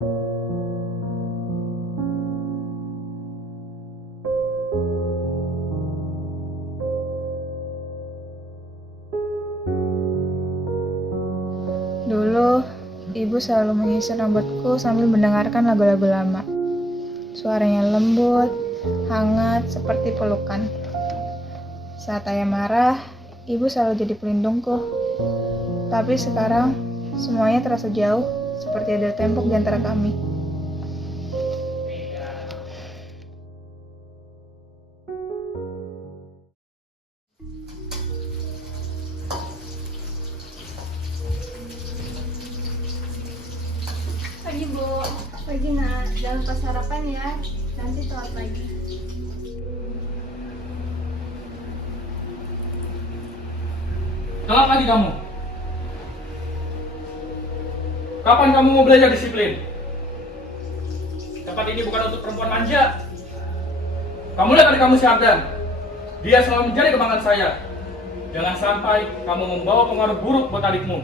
Dulu, ibu selalu menyisir rambutku sambil mendengarkan lagu-lagu lama. Suaranya lembut, hangat, seperti pelukan. Saat ayah marah, ibu selalu jadi pelindungku. Tapi sekarang, semuanya terasa jauh, seperti ada tembok di antara kami. Pagi Bu, pagi nak, jangan lupa sarapan ya, nanti telat lagi. Telat lagi kamu. Kapan kamu mau belajar disiplin? Tempat ini bukan untuk perempuan manja. Kamu lihat adik kamu si Ardan. Dia selalu menjadi kebanggaan saya. Jangan sampai kamu membawa pengaruh buruk buat adikmu.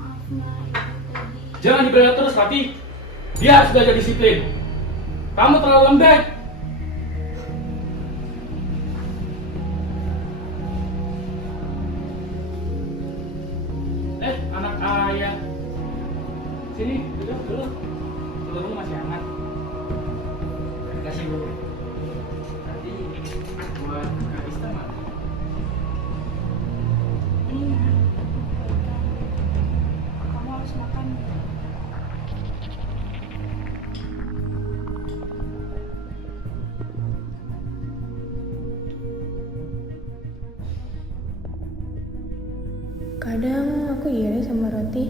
Maaf nak, ibu tadi. Jangan dibela terus, Fatih. Dia harus belajar disiplin. Kamu terlalu lembek. Anak ayah. Sini, duduk dulu. Telurmu masih hangat. Terima kasih, Bu. Tadi buat Kak Ista, Mak. Ini nak, kamu harus makan. Kadang aku iri sama roti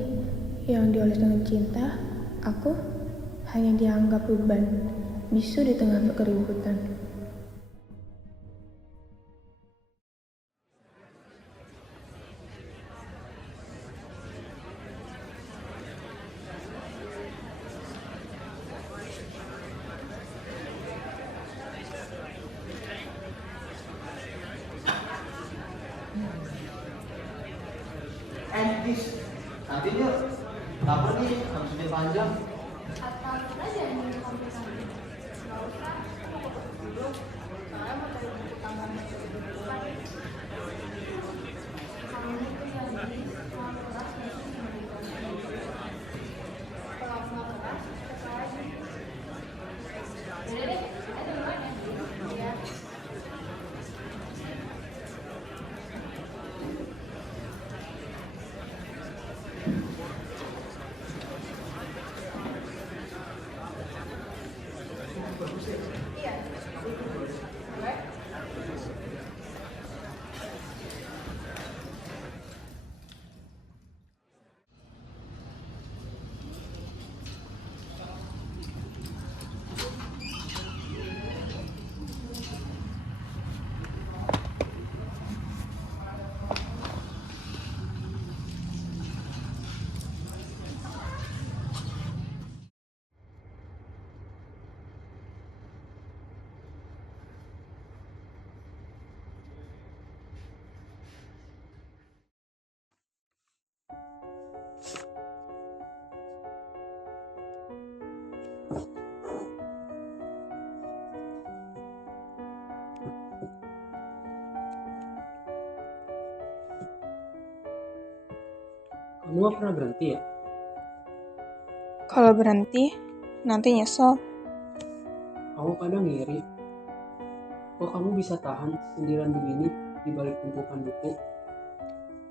yang dioles dengan cinta. Aku hanya dianggap beban, bisu di tengah keributan. Tis, nanti yuk. Lapar nih, habis ujian panjang. Atau kita jangan minum kopi kami. Nggak usah, aku mau ke perpus dulu. Soalnya mau cari buku tambahan untuk minggu depan. Kamu itu yang di sekolah keras masih memberikan. Kalau aku nggak keras, kesal aja. Yaudah deh, saya duluan ya. Iya. Iya. Boleh? Kamu gak pernah berhenti ya? Kalau berhenti, nanti nyesel. Kamu kadang ngiri. Kok kamu bisa tahan sendirian begini di balik tumpukan buku?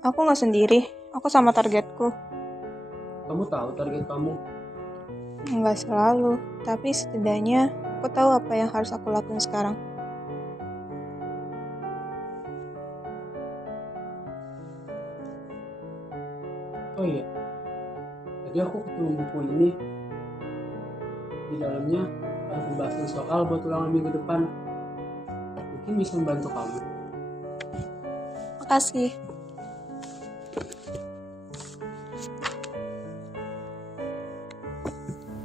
Aku nggak sendiri, aku sama targetku. Kamu tahu target kamu? Nggak selalu, tapi setidaknya aku tahu apa yang harus aku lakuin sekarang. Oh iya, tadi aku ketemu buku ini. Di dalamnya ada pembahasan soal buat ulangan minggu depan. Mungkin bisa membantu kamu. Makasih.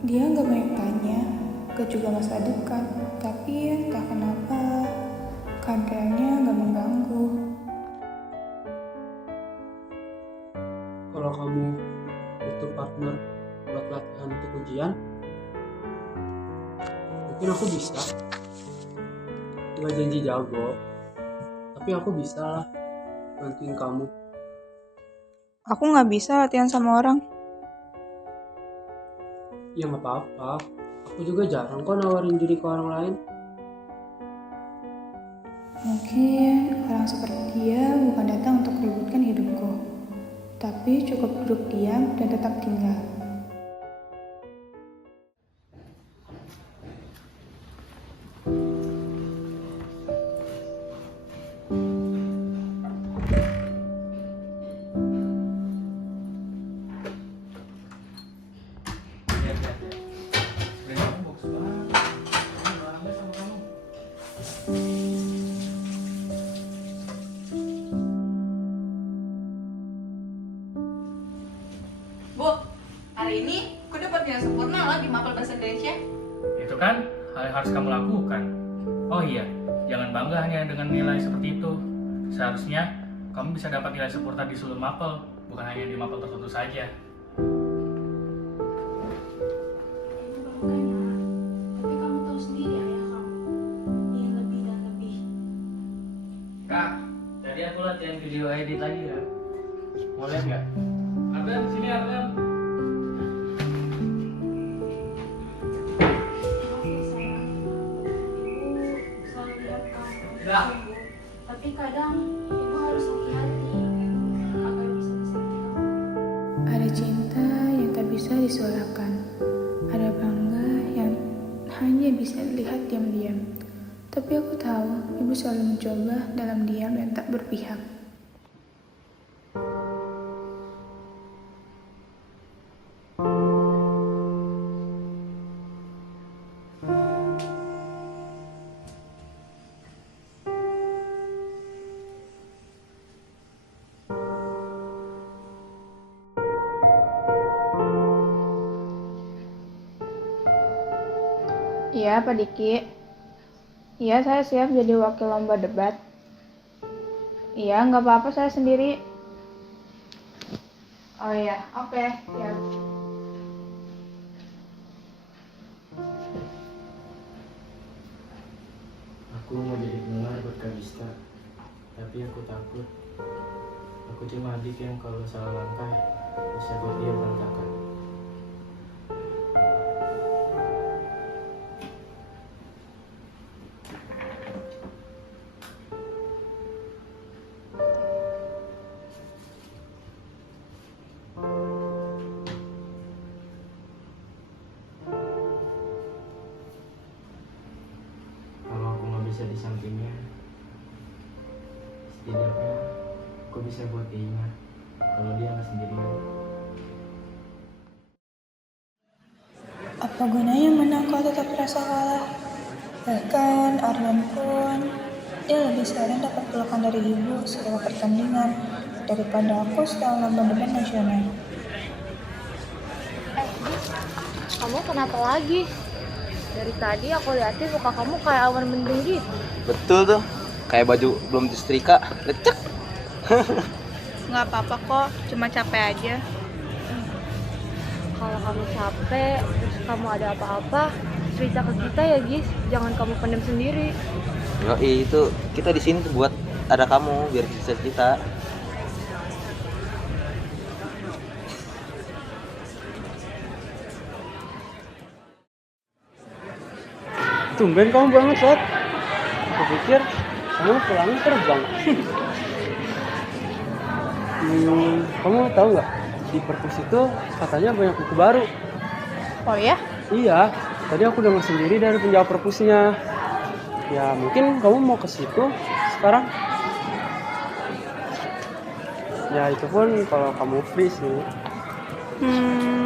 Dia nggak banyak tanya, gak juga masa dekat, tapi entah kenapa kadarnya nggak mengganggu. Kalau kalau kamu butuh partner buat latihan untuk ujian, mungkin aku bisa. Nggak janji jago, tapi aku bisa lah bantuin kamu. Aku nggak bisa latihan sama orang. Ya nggak apa-apa, aku juga jarang kok nawarin diri ke orang lain. Mungkin orang seperti dia bukan datang untuk meributkan hidupku, tapi cukup duduk diam dan tetap tinggal. Brand kamu bagus banget. Kamu bangga sama kamu. Bu, hari ini aku dapat nilai sempurna loh di mapel bahasa Indonesia. Itu kan hal yang harus kamu lakukan. Oh iya, jangan bangga hanya dengan nilai seperti itu. Seharusnya kamu bisa dapat nilai sempurna di seluruh mapel, bukan hanya di mapel tertentu saja. Ibu bangga ya, tapi kamu tahu sendiri ayah kamu ingin lebih dan lebih. Kak, tadi aku latihan video edit lagi ya. Mau lihat nggak? Arden, sini Arden. Oke sayang, ibu selalu lihat kamu. Dah. Tapi kadang ibu harus hati-hati agar bisa disakiti. Ada cinta yang tak bisa disuarakan. Ada bangga yang hanya bisa dilihat diam-diam. Tapi aku tahu ibu selalu mencoba dalam diam dan tak berpihak. Iya, Pak Diki. Iya, saya siap jadi wakil lomba debat. Iya, nggak apa-apa, saya sendiri. Oh iya, oke, siap. Aku mau jadi pendengar buat Kak Gista, tapi aku takut. Aku cuma adik yang kalau salah langkah bisa buat dia berantakan. Kalau aku nggak bisa di sampingnya, setidaknya aku bisa buat dia ingat kalau dia nggak sendirian. Apa gunanya menang kalau tetap merasa kalah? Bahkan Aryan pun, dia lebih sering dapat pelukan dari ibu setelah pertandingan daripada aku setelah lomba debat nasional. Kamu kenapa lagi? Dari tadi aku liatin muka kamu kayak awan mendung gitu. Betul tuh, kayak baju belum disetrika, lecek. Nggak apa-apa kok, cuma capek aja. Kalau kamu capek, terus kamu ada apa-apa, cerita ke kita ya, Gis. Jangan kamu pendam sendiri. Yoi, itu kita di sini tuh buat ada kamu biar bisa cerita. Tumben kamu banget, Sot. Aku pikir kamu pulangnya terbang. Kamu tahu nggak? Di perpus itu katanya banyak buku baru. Oh ya? Iya, tadi aku dengar sendiri dari penjawab perpusnya. Ya mungkin kamu mau ke situ sekarang. Ya itu pun kalau kamu free sih.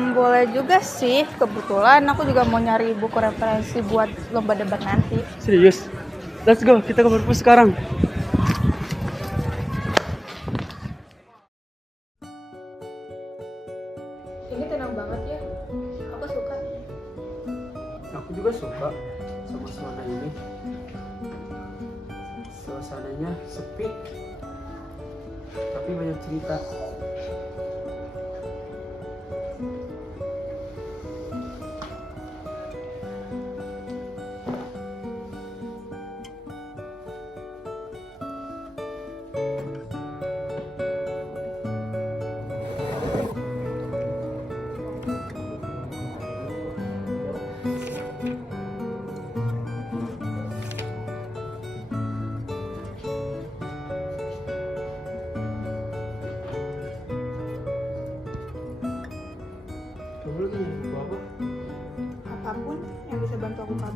Boleh juga sih. Kebetulan aku juga mau nyari buku referensi buat lomba debat nanti. Serius? Let's go, kita ke perpus sekarang. Ini tenang banget ya. Aku suka. Aku juga suka sama suasana ini. Suasananya sepi, tapi banyak cerita.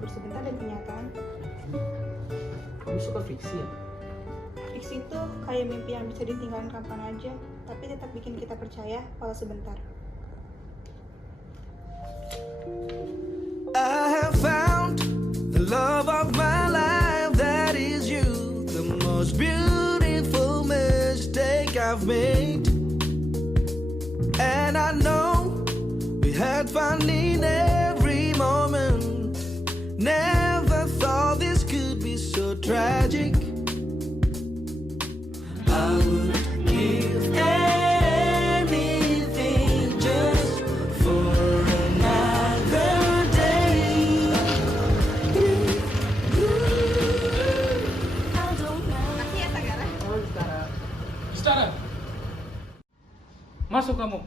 libur sebentar dan kenyataan. Kamu suka fiksi ya? Fiksi itu kayak mimpi yang bisa ditinggalkan kapan aja, tapi tetap bikin kita percaya walau sebentar. I have found the love of my life, that is you, the most beautiful mistake I've made. And I know we had fun in every moment, never thought this could be so tragic. I would give anything just for another day. I don't know. Setara. Masuk kamu.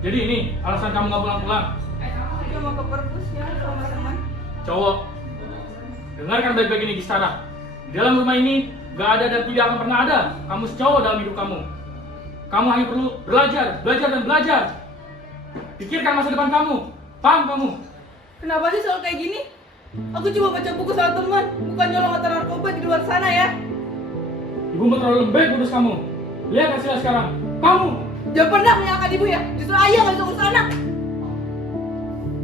Jadi ini alasan kamu nggak pulang-pulang. Dia mau ke perpus ya sama teman. Cowok, dengarkan baik-baik ini Gistara. Di dalam rumah ini gak ada dan tidak akan pernah ada kamu secowok dalam hidup kamu. Kamu hanya perlu belajar, belajar dan belajar. Pikirkan masa depan kamu. Paham kamu? Kenapa sih selalu kayak gini? Aku cuma baca buku sama teman, bukan nyolong atau narkoba di luar sana ya. Ibu terlalu lembek putus kamu. Lihat hasilnya sekarang. Kamu Jangan pernah menyalahkan ibu ya. Justru ayah nggak bisa urus anak.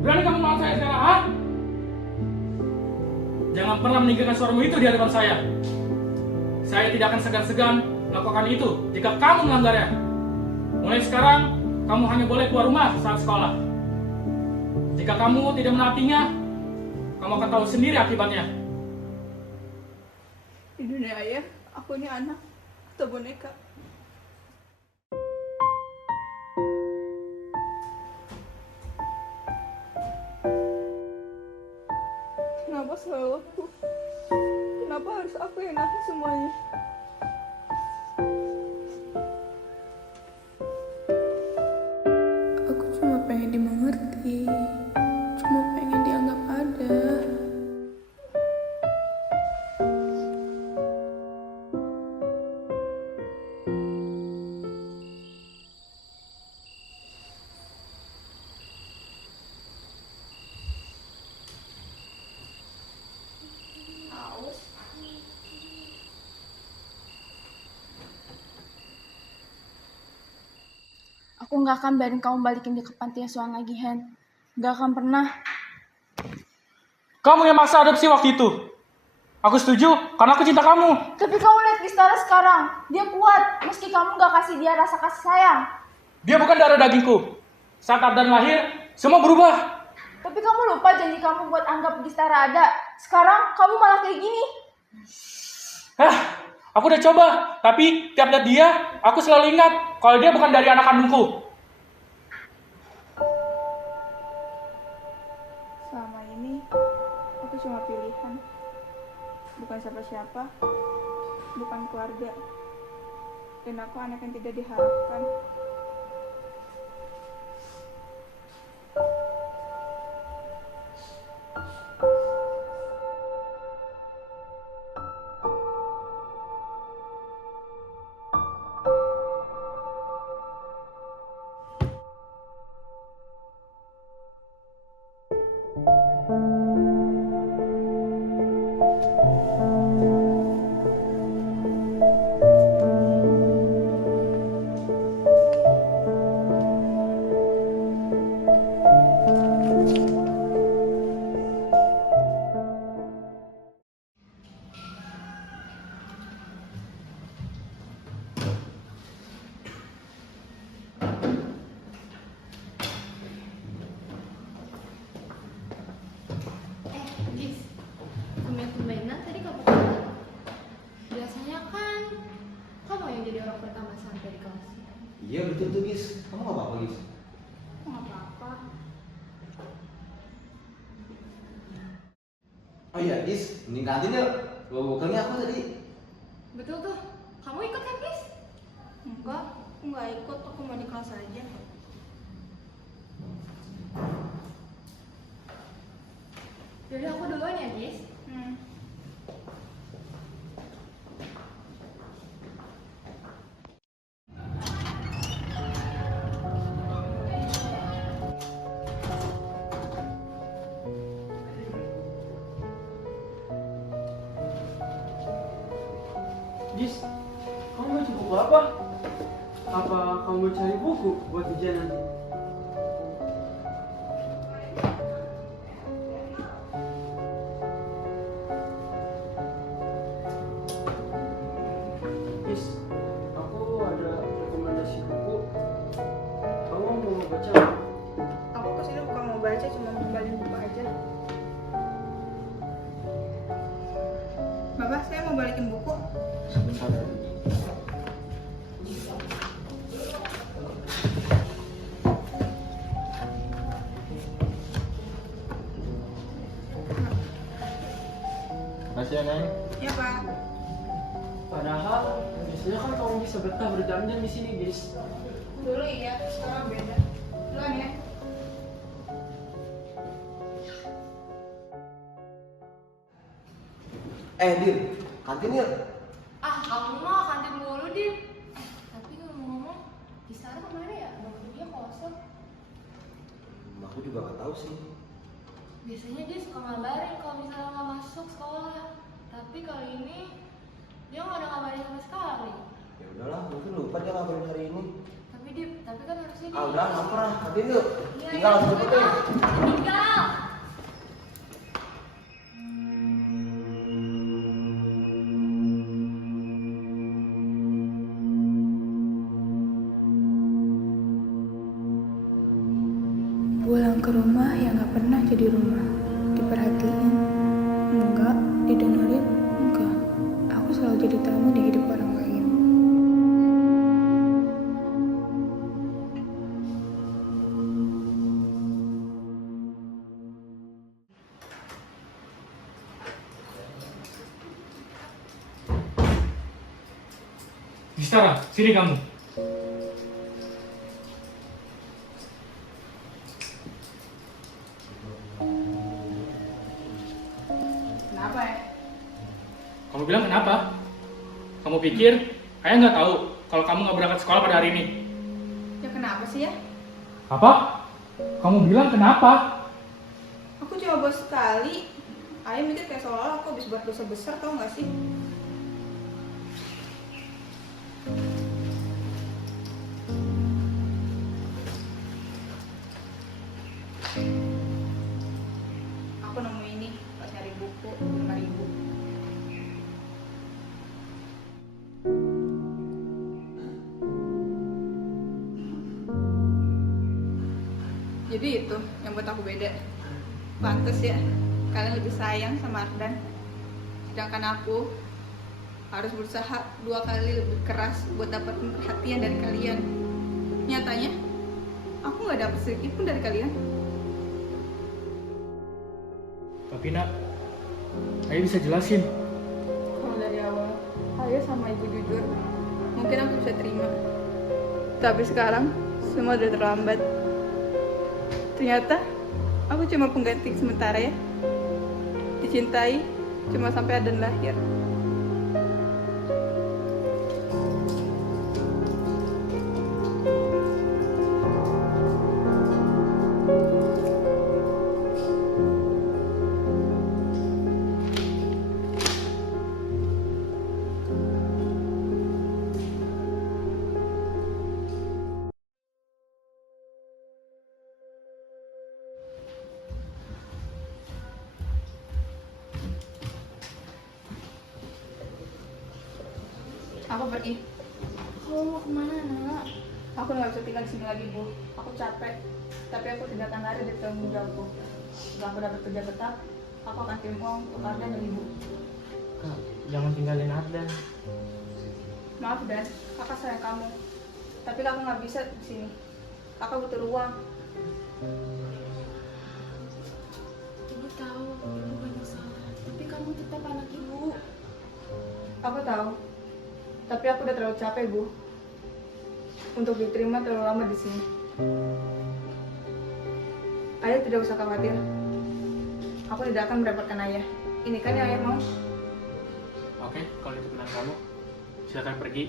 berani kamu melawan saya sekarang, ha? Jangan pernah meninggalkan suaramu itu di hadapan saya. Saya tidak akan segan-segan melakukan itu jika kamu melanggarnya. Mulai sekarang, kamu hanya boleh keluar rumah saat sekolah. Jika kamu tidak menaatinya, kamu akan tahu sendiri akibatnya. Di dunia ayah, aku ini anak atau boneka. Kenapa selalu aku? Kenapa harus aku yang nangis semuanya? Aku cuma pengen dimengerti, cuma pengen dianggap ada. Aku nggak akan biarin kamu balikin dia ke panti asuhan lagi, Hen. Nggak akan pernah. Kamu yang maksa adopsi waktu itu. Aku setuju karena aku cinta kamu. Tapi kamu lihat Gistara sekarang. Dia kuat, meski kamu nggak kasih dia rasa kasih sayang. Dia bukan darah dagingku. Saat Ardan lahir, semua berubah. Tapi kamu lupa janji kamu buat anggap Gistara ada. Sekarang kamu malah kayak gini. Aku udah coba, tapi tiap lihat dia, aku selalu ingat kalau dia bukan dari anak kandungku. Selama ini, aku cuma pilihan. Bukan siapa-siapa, bukan keluarga. Dan aku anak yang tidak diharapkan. Gis, tumben-tumbenan tadi kamu pulang. Biasanya kan kamu yang jadi orang pertama sampai di kelas. Iya betul tuh Gis. Kamu gak apa-apa Gis? Aku nggak apa-apa. Oh iya Gis, mending kantin yuk. Lo bukannya aku tadi. Betul tuh. Kamu ikut kan, Gis? Enggak, aku nggak ikut, aku mau di kelas aja. Yaudah aku duluan ya, Gis. Gis, kamu baca buku apa? Apa kamu mau cari buku buat ujian nanti? Gis, aku ada rekomendasi buku. Kamu mau baca apa? Aku kesini bukan mau baca, cuma mau balikin buku aja. Bapak, saya mau balikin buku. Sebentar. Makasih ya, Neng. Ya, Pak. Padahal biasanya kan kamu bisa betah berjam-jam di sini, Gis. Dulu iya, sekarang beda. Duluan ya. Dir, kantin yuk. Ah, kamu mah kantin mulu, Din. Tapi ngomong-ngomong, di sana kemana ya? Bangku dia kosong. Aku juga gak tahu sih. Biasanya dia suka ngabarin kalau misalnya nggak masuk sekolah. Tapi kali ini dia nggak ada ngabarin sama sekali. Ya udahlah, mungkin lupa dia ngabarin hari ini. Tapi kan harusnya dia. Ah udah, lapar lah. Kantin yuk. Iya, Tinggal iya, aku jemput ya. Tinggal. Pulang ke rumah yang gak pernah jadi rumah. Diperhatiin, enggak. Didengerin, enggak. Aku selalu jadi tamu di hidup orang lain. Gistara, sini kamu. Kenapa ya? Kamu bilang kenapa? Kamu pikir ayah nggak tahu kalau kamu nggak berangkat sekolah pada hari ini? Ya kenapa sih ya? Apa? Kamu bilang kenapa? Aku cuma bos sekali. Ayah mikir kayak seolah-olah aku habis buat dosa besar, tau gak sih? Aku nemu ini pas nyari buku 5.000. Jadi itu yang buat aku beda. Pantes ya, kalian lebih sayang sama Ardan. Sedangkan aku harus berusaha 2 kali lebih keras buat dapetin perhatian dari kalian. Nyatanya, aku gak dapet sedikit pun dari kalian. Tapi nak, ayah bisa jelasin. Kalau dari awal, ayah sama ibu jujur, mungkin aku bisa terima. Tapi sekarang, semua udah terlambat. Ternyata, aku cuma pengganti sementara ya. Dicintai, cuma sampai Ardan lahir. Aku pergi. Kamu mau kemana, Nak? Aku nggak bisa tinggal di sini lagi, Bu. Aku capek. Tapi aku tidak akan lari dari tanggung jawabku. Setelah aku dapat kerja tetap, aku akan kirim uang untuk Ardan dan Ibu. Kak, jangan tinggalin Ardan. Maaf Dan, kakak sayang kamu. Tapi kakak nggak bisa di sini. Kakak butuh ruang. Ibu tahu, ibu banyak salah. Tapi kamu tetap anak ibu. Aku tahu. Tapi aku udah terlalu capek, Bu, untuk diterima terlalu lama di sini. Ayah tidak usah khawatir. Aku tidak akan merepotkan ayah. Ini kan yang ayah mau. Oke, kalau itu benar kamu, silakan pergi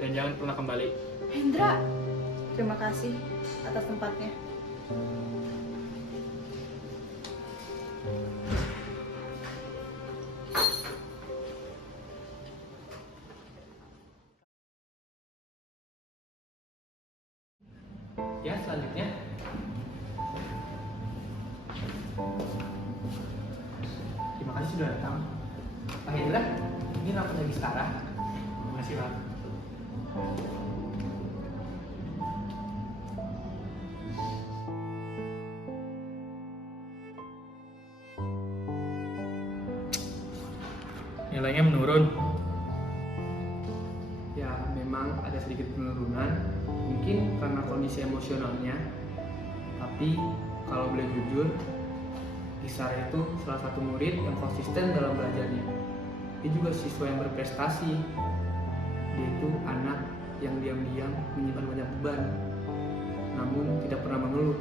dan jangan pernah kembali. Hendra, Terima kasih atas tempatnya. Ya, selanjutnya. Terima kasih sudah datang. Pak Hendra, ini rapat lagi sekarang. Terima kasih, Pak. Nilainya menurun. Ya, memang ada sedikit penurunan, mungkin karena kondisi emosionalnya. Tapi kalau boleh jujur, Gisara itu salah satu murid yang konsisten dalam belajarnya. Dia juga siswa yang berprestasi. Dia itu anak yang diam-diam menyimpan banyak beban, namun tidak pernah mengeluh.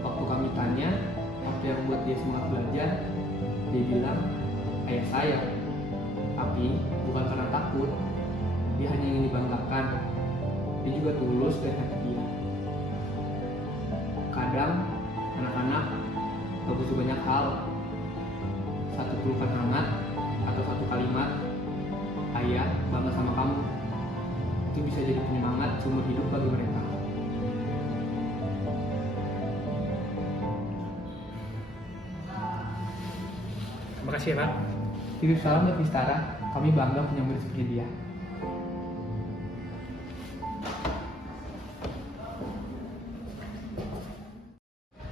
Waktu kami tanya apa yang membuat dia semangat belajar, dia bilang, ayah saya. Tapi bukan karena takut, dia hanya ingin dibanggakan. Dia juga tulus dari hati dia. Kadang anak-anak gak butuh banyak hal. Satu pelukan hangat atau satu kalimat, ayah bangga sama kamu. Itu bisa jadi penyemangat seumur hidup bagi mereka. Terima kasih, Pak. Titip salam buat Mistara, kami bangga punya murid seperti dia.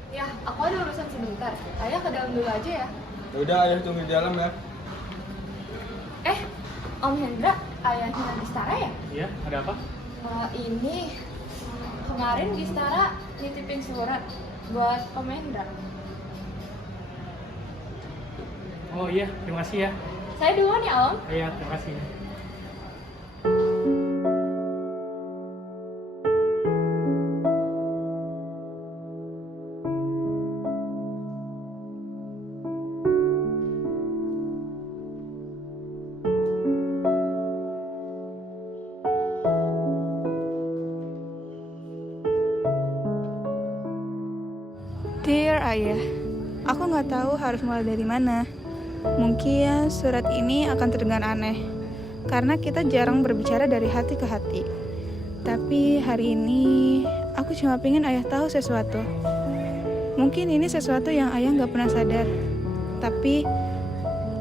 ya aku ada urusan sebentar. Ayah ke dalam dulu aja ya. Udah, ayah tunggu di dalam ya. Om Hendra, ayahnya Gistara ya? Iya, ada apa? Ini kemarin Gistara nitipin surat buat Om Hendra. Oh iya, terima kasih ya. Saya duluan ya Om. Iya, terima kasih. Dear Ayah, aku nggak tahu harus mulai dari mana. Mungkin surat ini akan terdengar aneh, karena kita jarang berbicara dari hati ke hati. Tapi hari ini, aku cuma pengen ayah tahu sesuatu. Mungkin ini sesuatu yang ayah nggak pernah sadar. Tapi,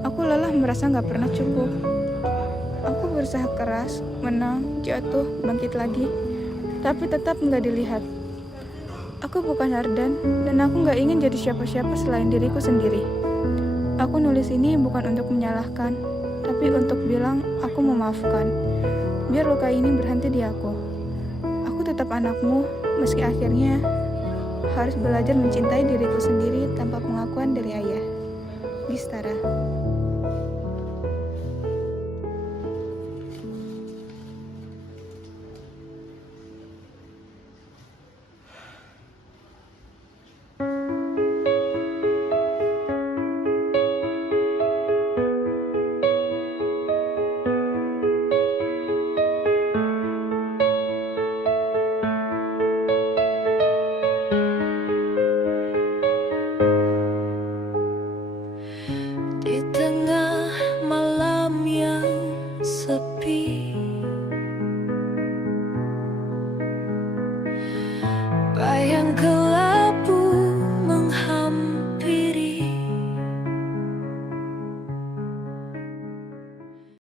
aku lelah merasa nggak pernah cukup. Aku berusaha keras, menang, jatuh, bangkit lagi. Tapi tetap nggak dilihat. Aku bukan Ardan, dan aku nggak ingin jadi siapa-siapa selain diriku sendiri. Aku nulis ini bukan untuk menyalahkan, tapi untuk bilang aku memaafkan. Biar luka ini berhenti di aku. Aku tetap anakmu, meski akhirnya harus belajar mencintai diriku sendiri tanpa pengakuan dari ayah. Gistara.